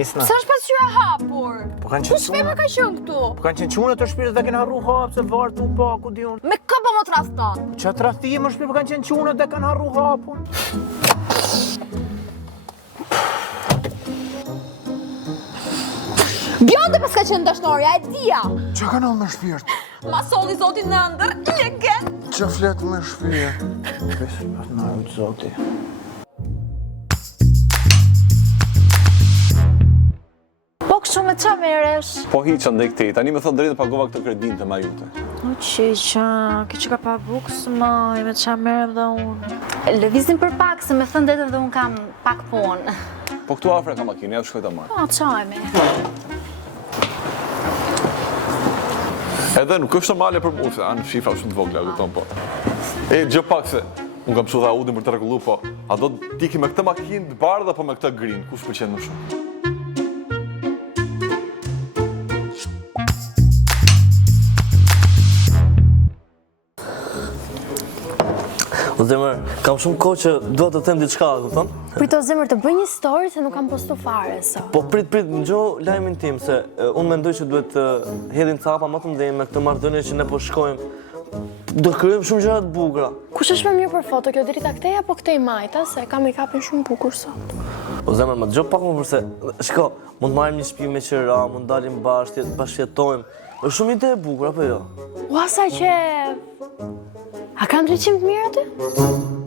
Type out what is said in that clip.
Nisna. Sa është pas qyra hapur? Po kanë Ku qenë shpema ka qenë këtu? Po kanë qenë çuna të shpirtit dhe kanë harru hap se vartu pa ku di unë. Me kë po më traston? Ç'a tradhti më shpirt po kanë qenë çuna dhe kanë harru hapun. Bjonde pas ka qenë dashnorja, e dia. Ç'a kanë me shpirt? Ma solli zotin në ndër, legend. Ç'a flet me shpirt? Pes pas na u zoti. Po kështu me qa meresh? Po hiqa ndaj këtej, tani me thot drejtë pagova këtë kredin të ma jute. O qiqa, ki që ka pa bukës maj, me qa merem dhe unë. Lëvizim për pak, se me thënë drejtë dhe unë kam pak punë. Po këtu afre ka makinë, ja të shkoj ta marrë. Po, qajme. Edhe nuk është normale për mu, se anë shifra shumë të vogla, këton po. E, gjë pak se, unë kam shu dhe Audin për të rregullu, po, a do të tiki me këtë makinë të bardhë apo me këtë green, kush pëlqen më shumë? O zemër, kam shumë kohë që duhet të them diçka, kupton? Prito zemër të bëj një story se nuk kam postu fare sot. Po prit, në gjoh lajmin tim, se unë mendoj që duhet të hedhim capa më të mëdhenj me këtë marrëdhënie që ne po shkojmë. Do krijojmë shumë gjëra të bukura. Kush është më mirë për foto, kjo drita këtej apo këtej majta, se kam i kapin shumë bukur sot. O zemër, më dëgjoj pak më përse, shko, mund marrim një shtëpi me qira, mund dalim bashkëjetojmë. Është shumë ide e bukur apo jo? Ua sa qef! A kanë 300 mirë aty?